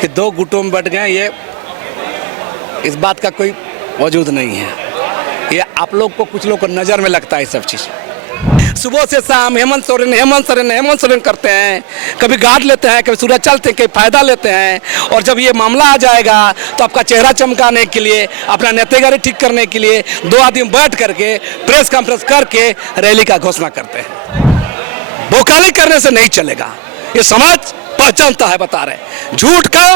कि दो गुटों में बट गए, ये इस बात का कोई वजूद नहीं है। ये आप लोग को, कुछ लोग को नज़र में लगता है सब चीज़। सुबह से शाम हेमंत सोरेन करते हैं, कभी गार्ड लेते हैं, कभी सूरज चलते हैं, कभी फायदा लेते हैं। और जब ये मामला आ जाएगा तो आपका चेहरा चमकाने के लिए, अपना नेतेगिरी ठीक करने के लिए दो आदमी बैठ करके प्रेस कॉन्फ्रेंस करके रैली का घोषणा करते हैं। बोकाली करने से नहीं चलेगा, ये समाज पहचानता है, बता रहे। झूठ का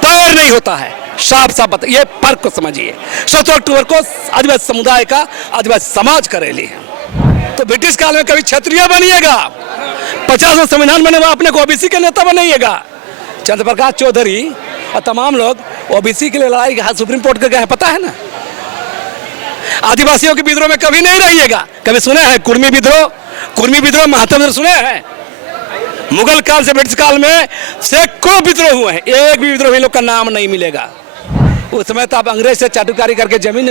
पैर नहीं होता है, साफ साफ बता, ये फर्क को समझिए। 17 अक्टूबर को आदिवासी समुदाय का, आदिवासी समाज का रैली है। तो ब्रिटिश काल में कभी क्षत्रिय बनिएगा, 50वें संविधान बने हुआ अपने को ओबीसी के नेता बनाइएगा। चंद्र प्रकाश चौधरी और तमाम लोग ओबीसी के लिए लड़ाई सुप्रीम कोर्ट के गए हैं, पता है ना। आदिवासियों के विद्रोह में कभी नहीं रहिएगा। कभी सुने हैं कुर्मी विद्रोह, महात्मा विद्रोह सुने हैं? मुगल काल से ब्रिटिश काल में सैकड़ों विद्रोह हुए हैं, एक भी विद्रोही लोग का नाम नहीं मिलेगा। उस समय तो आप अंग्रेज से चाटुकारी करके जमीन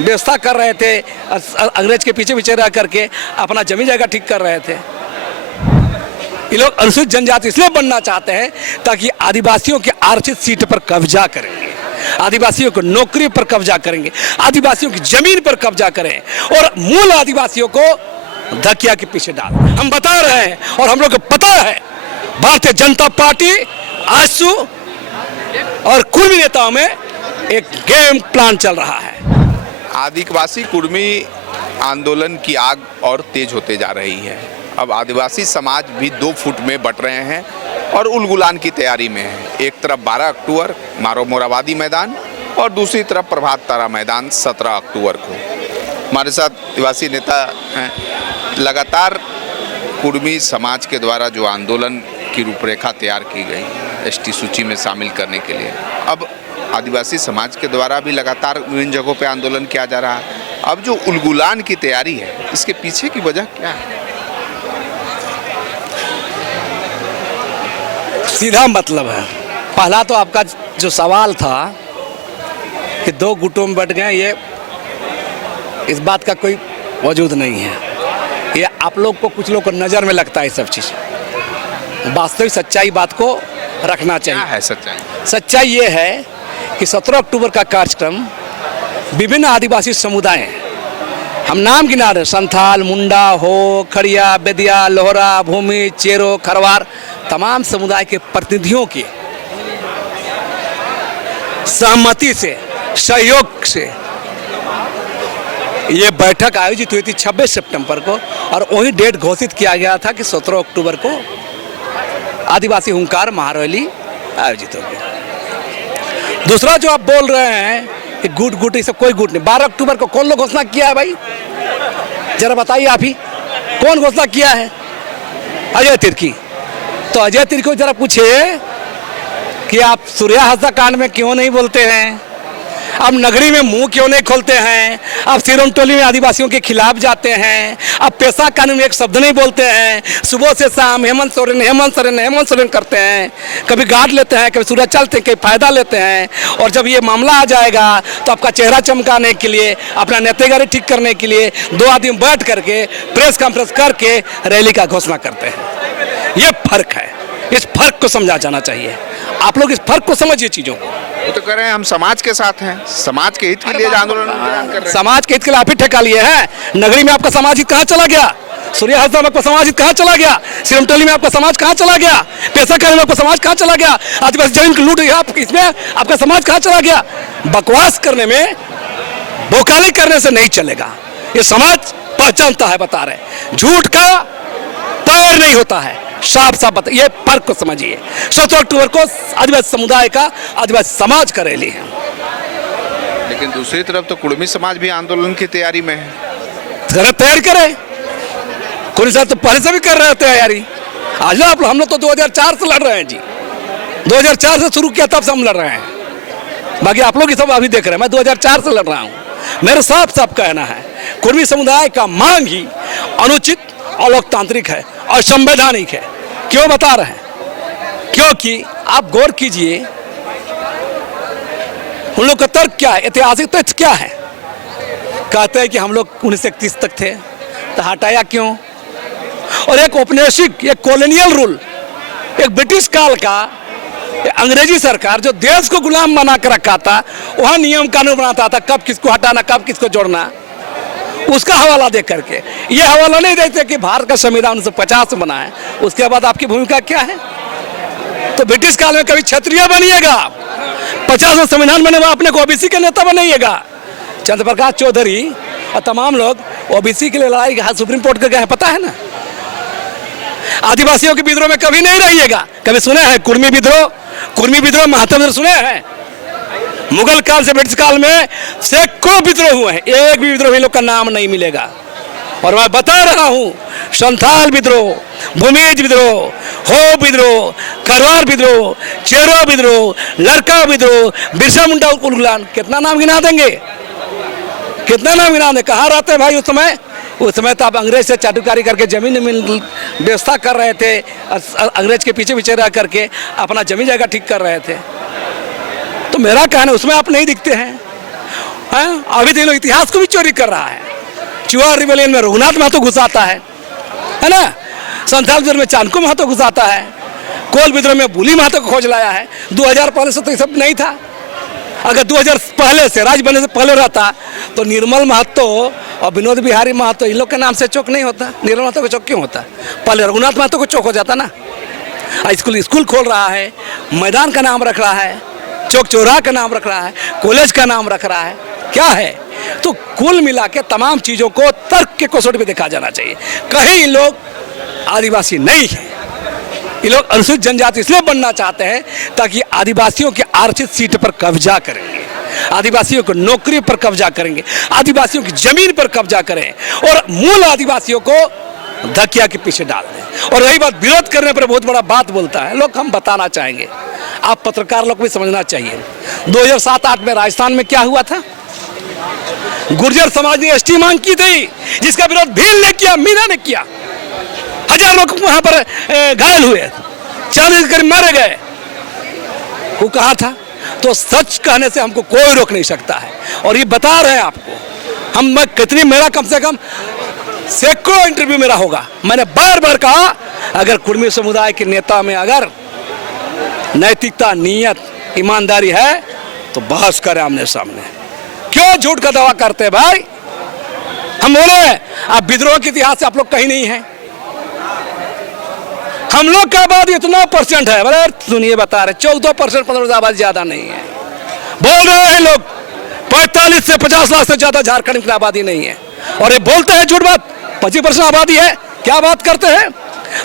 व्यवस्था कर रहे थे, अंग्रेज के पीछे पीछे रह करके अपना जमीन जगह ठीक कर रहे थे। ये लोग अनुसूचित जनजाति इसलिए बनना चाहते हैं ताकि आदिवासियों के आरक्षित सीट पर कब्जा करेंगे, आदिवासियों को नौकरी पर कब्जा करेंगे, आदिवासियों की जमीन पर कब्जा करें और मूल आदिवासियों को धकिया के पीछे डाल। हम बता रहे हैं और हम लोग को पता है, भारतीय जनता पार्टी, आजसू और कुर्मी नेताओं में एक गेम प्लान चल रहा है। आदिवासी कुर्मी आंदोलन की आग और तेज होते जा रही है। अब आदिवासी समाज भी 2 फुट में बट रहे हैं और उलगुलान की तैयारी में है। एक तरफ 12 अक्टूबर मारो मोराबादी मैदान और दूसरी तरफ प्रभात तारा मैदान 17 अक्टूबर को। हमारे साथ आदिवासी नेता हैं। लगातार कुर्मी समाज के द्वारा जो आंदोलन की रूपरेखा तैयार की गई एसटी सूची में शामिल करने के लिए, अब आदिवासी समाज के द्वारा भी लगातार विभिन्न जगहों पे आंदोलन किया जा रहा है। अब जो उलगुलान की तैयारी है, इसके पीछे की वजह क्या है? सीधा मतलब है, पहला तो आपका जो सवाल था कि दो गुटों में बट गए, ये इस बात का कोई वजूद नहीं है। ये आप लोग को, कुछ लोग को नज़र में लगता है सब चीज़। वास्तविक सच्चाई बात को रखना चाहिए। क्या है सच्चाई? सच्चाई ये है कि 17 अक्टूबर का कार्यक्रम विभिन्न आदिवासी समुदाय, हम नाम गिना रहे, संथाल, मुंडा, हो, खड़िया, बेदिया, लोहरा, भूमि, चेरो, खरवार, तमाम समुदाय के प्रतिनिधियों की सहमति से, सहयोग से ये बैठक आयोजित हुई थी 26 सितंबर को और वही डेट घोषित किया गया था कि 17 अक्टूबर को आदिवासी हुंकार महारैली आयोजित होगी। दूसरा जो आप बोल रहे हैं कि गुट ये सब कोई गुट नहीं। 12 अक्टूबर को कौन लोग घोषणा किया है भाई, जरा बताइए आप ही, कौन घोषणा किया है? अजय तिर्की। तो अजय तिर्की को जरा पूछिए कि आप सूर्या हंसा कांड में क्यों नहीं बोलते हैं, अब नगरी में मुंह क्यों नहीं खोलते हैं, अब सिरोन टोली में आदिवासियों के खिलाफ जाते हैं, अब पेशा कानून में एक शब्द नहीं बोलते हैं। सुबह से शाम हेमंत सोरेन करते हैं, कभी गार्ड लेते हैं, कभी सूरज चलते हैं, कभी फायदा लेते हैं। और जब ये मामला आ जाएगा तो आपका चेहरा चमकाने के लिए, अपना नेतेगिरी ठीक करने के लिए दो आदमी बैठ करके प्रेस कॉन्फ्रेंस करके रैली का घोषणा करते हैं। ये फर्क है, इस फर्क को समझा जाना चाहिए। आप लोग इस फर्क को समझिए चीजों को। वो तो कह रहे हैं हम समाज के साथ हैं, समाज के हित के लिए आंदोलन कर रहे हैं। समाज के हित के लिए आप ही ठेका लिए हैं। नगरी में आपका समाज हित कहाँ चला गया? सूर्या हंसा में आपका समाज हित कहाँ चला गया? सिरमटोली में आपका समाज कहाँ चला गया? पैसा करने में आपका समाज कहाँ चला गया? आदिवासी जमीन की लूट इसमें आपका समाज कहाँ चला गया? बकवास करने में, बोकाली करने से नहीं चलेगा, ये समाज पहचानता है, बता रहे। झूठ का पैर नहीं होता है, साफ साफ बता, ये फर्क को समझिए। 17 अक्टूबर को आदिवासी समुदाय का, आदिवासी समाज का रैली है। लेकिन दूसरी तरफ तो कुर्मी समाज भी आंदोलन की तैयारी में है। तैयारी करें, कुर्मी समाज तो पहले से भी कर रहे हैं तैयारी। आज हम लोग तो 2004 से लड़ रहे हैं जी, 2004 से शुरू किया तब से हम लड़ रहे हैं। बाकी आप लोग ये सब अभी देख रहे हैं, मैं 2004 से लड़ रहा हूँ। मेरे साफ साफ कहना है, कुर्मी समुदाय का मांग ही अनुचित, अलोकतांत्रिक है, असंवैधानिक है। क्यों बता रहे हैं? क्योंकि आप गौर कीजिए, उन लोग का तर्क क्या है, ऐतिहासिक तथ्य क्या है? कहते हैं कि हम लोग 1931 तक थे, तो हटाया क्यों? और एक औपनिवेशिक, एक कॉलोनियल रूल, एक ब्रिटिश काल का ये अंग्रेजी सरकार जो देश को गुलाम बना कर रखा था, वहाँ नियम कानून बनाता था, कब किसको हटाना, कब किसको जोड़ना, उसका हवाला दे करके। ये हवाला नहीं देते कि भारत का संविधान 1950 में बना है, उसके बाद आपकी भूमिका क्या है। तो ब्रिटिश काल में कभी क्षत्रिय बनिएगा, 50 में संविधान बने, अपने को ओबीसी के नेता बनाइएगा। चंद्र प्रकाश चौधरी और तमाम लोग ओबीसी के लिए लड़ाई के हाथ सुप्रीम कोर्ट के गए, पता है ना। आदिवासियों के विद्रोह में कभी नहीं रहिएगा। कभी सुने हैं कुर्मी विद्रोह, महात्मा विद्रोह सुने हैं? मुगल काल से ब्रिटिश काल में सैकड़ों विद्रोह हुए हैं, एक भी विद्रोही लोग का नाम नहीं मिलेगा। और मैं बता रहा हूं, संथाल विद्रोह, भूमिज विद्रोह, हो विद्रोह, खरवार विद्रोह, चेरो विद्रोह, लड़का विद्रोह, बिरसा मुंडा उलगुलान, कितना नाम गिना देंगे, कितना नाम गिना दें। कहाँ रहते भाई उस समय? उस समय तो आप अंग्रेज से चाटुकारी करके जमीन व्यवस्था कर रहे थे, अंग्रेज के पीछे पीछे रह करके अपना जमीन जगह ठीक कर रहे थे। तो मेरा कहना, उसमें आप नहीं दिखते हैं। अभी तो इतिहास को भी चोरी कर रहा है। चुआ रिबेलियन में रघुनाथ महतो घुसाता है ना। संथाल विद्रोह में चाणक्य महतो घुसाता है। कोल विद्रोह में बुली महतो को खोज लाया है। 2000 पहले से तो ये सब नहीं था। अगर 2000 पहले से, राज्य बनने से पहले रहता तो निर्मल महतो और विनोद बिहारी महतो, इन लोग के नाम से चौक नहीं होता। निर्मल महतो को चौक क्यों होता? पहले रघुनाथ महतो को चौक हो जाता ना। स्कूल खोल रहा है, मैदान का नाम रख रहा है, चौक चौराहा का नाम रख रहा है, कॉलेज का नाम रख रहा है, क्या है? तो कुल मिला के तमाम चीज़ों को तर्क के कसौटी पे देखा जाना चाहिए। कहीं लोग आदिवासी नहीं है, ये लोग अनुसूचित जनजाति इसलिए बनना चाहते हैं ताकि आदिवासियों के आरक्षित सीट पर कब्जा करेंगे, आदिवासियों को नौकरी पर कब्जा करेंगे, आदिवासियों की जमीन पर कब्जा करें और मूल आदिवासियों को धकिया के पीछे डाल दें। और रही बात विरोध करने पर, बहुत बड़ा बात बोलता है लोग, हम बताना चाहेंगे, आप पत्रकार लोग भी समझना चाहिए। 2007-8 में राजस्थान में क्या हुआ था? गुर्जर समाज ने एसटी मांग की थी, जिसका विरोध भील ने किया, मीना ने किया। 1000 लोग वहां पर घायल हुए, 40 करीब मारे गए। वो कहा था। तो सच कहने से हमको कोई रोक नहीं सकता है। और ये बता रहे हैं आपको, मैं कितनी, मेरा कम से कम सैकड़ों इंटरव्यू मेरा होगा। मैंने बार बार कहा, अगर कुर्मी समुदाय के नेता में अगर नैतिकता, नियत, ईमानदारी है तो बहस करें आमने सामने। क्यों झूठ का दावा करते हैं भाई? हम बोले आप विद्रोह के इतिहास से आप लोग कहीं नहीं हैं। हम लोग का आबादी इतना % है, बोले सुनिए बता रहे 14% 15% आबादी ज्यादा नहीं है। बोल रहे हैं लोग 45 से 50 लाख से ज्यादा झारखंड की आबादी नहीं है, और ये बोलते हैं झूठ बात, 25% आबादी है। क्या बात करते हैं?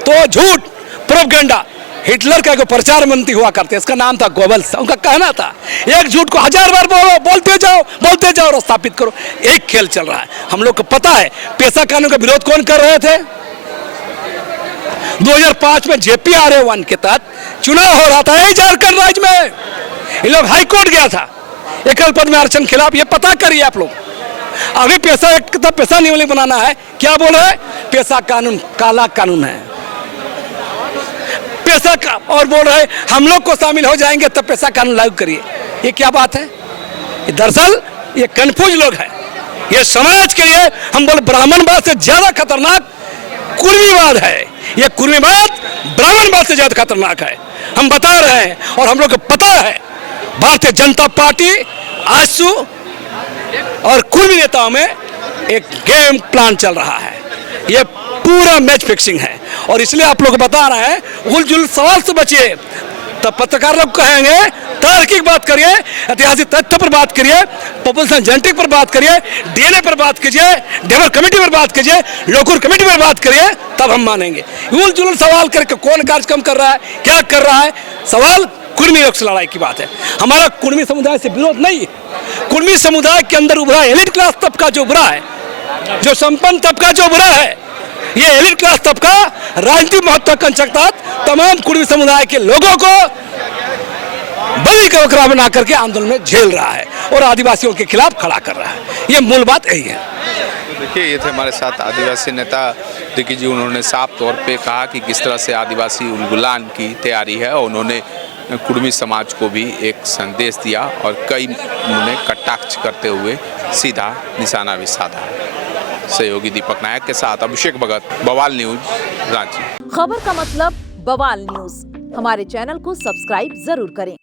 तो झूठ, प्रोपगेंडा। हिटलर का एक प्रचार मंत्री हुआ करते, इसका नाम था गोबल्स। उनका कहना था, एक झूठ को 1000 बार बोलो, बोलते जाओ और स्थापित करो। एक खेल चल रहा है। हम लोग को पता है पेशा कानून का विरोध कौन कर रहे थे? 2005 में JPRA-1 के तहत चुनाव हो रहा था यही झारखंड राज्य में। ये लोग हाई कोर्ट गया था एकल पद में आरक्षण खिलाफ। ये पता करिए आप लोग। अभी पेशा एक्ट का पेशा नियम बनाना है, क्या बोल रहे हैं? पेशा कानून काला कानून है, पेशा का, और बोल रहे हैं हम लोग को शामिल हो जाएंगे तब पेशा कानून लागू करिए। ये क्या बात है? ये दरअसल ये कंफ्यूज लोग हैं। ये समाज के लिए हम बोले ब्राह्मणवाद से ज्यादा खतरनाक कुर्मीवाद है। ये कुर्मीवाद ब्राह्मणवाद से ज्यादा खतरनाक है, हम बता रहे हैं। और हम लोग को पता है भारतीय जनता पार्टी, आजसू और कुर्मी नेताओं में एक गेम प्लान चल रहा है। ये पूरा मैच फिक्सिंग है। और इसलिए आप लोग बता रहे हैं, उलझुल सवाल से बचिए। तब पत्रकार लोग कहेंगे तार्किक बात करिए, ऐतिहासिक तथ्य पर बात करिए, पॉपुलेशन जेनेटिक पर बात करिए, DNA पर बात कीजिए, डेवर कमेटी पर बात कीजिए, लोकुर कमेटी पर बात करिए, तब हम मानेंगे। उलझुल सवाल करके कौन कार्यक्रम कर रहा है, क्या कर रहा है? सवाल कुर्मी लोग से लड़ाई की बात है। हमारा कुर्मी समुदाय से विरोध नहीं है। कुर्मी समुदाय के अंदर उभरा एलिट क्लास तबका जो उभरा है, जो संपन्न तबका जो उभरा है, ये एलिट क्लास तबका राजनीतिक महत्वाकांक्षा तमाम कुर्मी समुदाय के लोगों को बलि का बकरा बना करके आंदोलन में झेल रहा है और आदिवासियों के खिलाफ खड़ा कर रहा है। ये मूल बात यही है। देखिए, ये थे हमारे साथ आदिवासी नेता दिग्गी जी। उन्होंने साफ तौर पे कहा कि किस तरह से आदिवासी उलगुलान की तैयारी है, और उन्होंने कुर्मी समाज को भी एक संदेश दिया और कई उन्होंने कटाक्ष करते हुए सीधा निशाना भी साधा है। सहयोगी दीपक नायक के साथ अभिषेक भगत, बवाल न्यूज, रांची। खबर का मतलब बवाल न्यूज। हमारे चैनल को सब्सक्राइब जरूर करें।